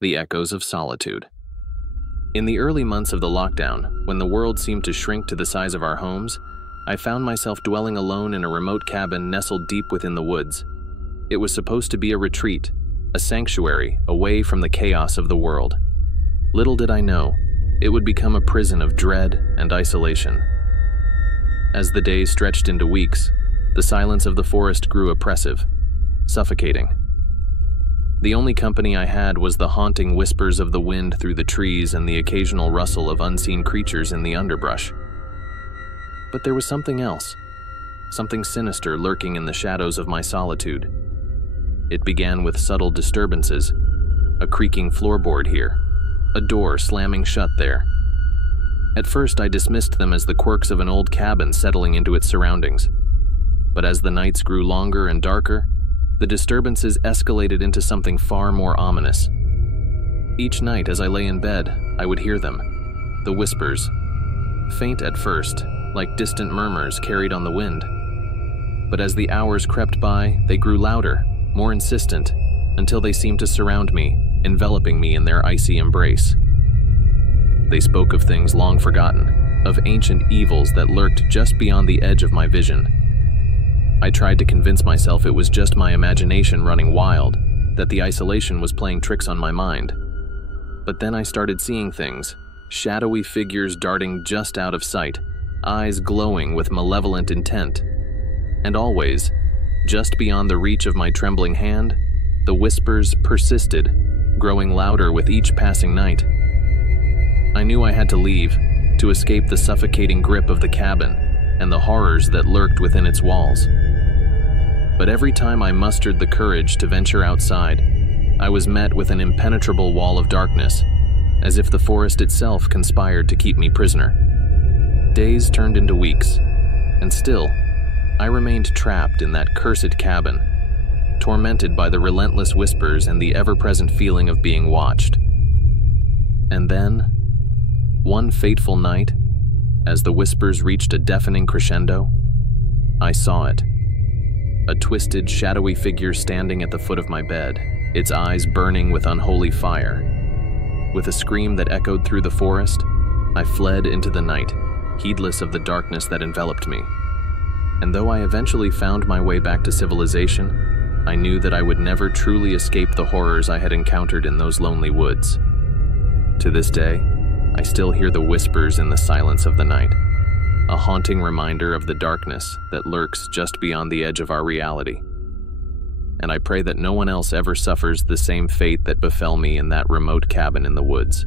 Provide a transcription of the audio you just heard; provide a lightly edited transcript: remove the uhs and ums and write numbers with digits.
The echoes of solitude. In the early months of the lockdown, when the world seemed to shrink to the size of our homes, I found myself dwelling alone in a remote cabin nestled deep within the woods. It was supposed to be a retreat, a sanctuary away from the chaos of the world. Little did I know, it would become a prison of dread and isolation. As the days stretched into weeks, the silence of the forest grew oppressive, suffocating. The only company I had was the haunting whispers of the wind through the trees and the occasional rustle of unseen creatures in the underbrush. But there was something else, something sinister lurking in the shadows of my solitude. It began with subtle disturbances, a creaking floorboard here, a door slamming shut there. At first I dismissed them as the quirks of an old cabin settling into its surroundings. But as the nights grew longer and darker, the disturbances escalated into something far more ominous. Each night as I lay in bed, I would hear them, the whispers, faint at first, like distant murmurs carried on the wind. But as the hours crept by, they grew louder, more insistent, until they seemed to surround me, enveloping me in their icy embrace. They spoke of things long forgotten, of ancient evils that lurked just beyond the edge of my vision. I tried to convince myself it was just my imagination running wild, that the isolation was playing tricks on my mind. But then I started seeing things, shadowy figures darting just out of sight, eyes glowing with malevolent intent. And always, just beyond the reach of my trembling hand, the whispers persisted, growing louder with each passing night. I knew I had to leave, to escape the suffocating grip of the cabin and the horrors that lurked within its walls. But every time I mustered the courage to venture outside, I was met with an impenetrable wall of darkness, as if the forest itself conspired to keep me prisoner. Days turned into weeks, and still, I remained trapped in that cursed cabin, tormented by the relentless whispers and the ever-present feeling of being watched. And then, one fateful night, as the whispers reached a deafening crescendo, I saw it. A twisted, shadowy figure standing at the foot of my bed, its eyes burning with unholy fire. With a scream that echoed through the forest, I fled into the night, heedless of the darkness that enveloped me. And though I eventually found my way back to civilization, I knew that I would never truly escape the horrors I had encountered in those lonely woods. To this day, I still hear the whispers in the silence of the night, a haunting reminder of the darkness that lurks just beyond the edge of our reality. And I pray that no one else ever suffers the same fate that befell me in that remote cabin in the woods.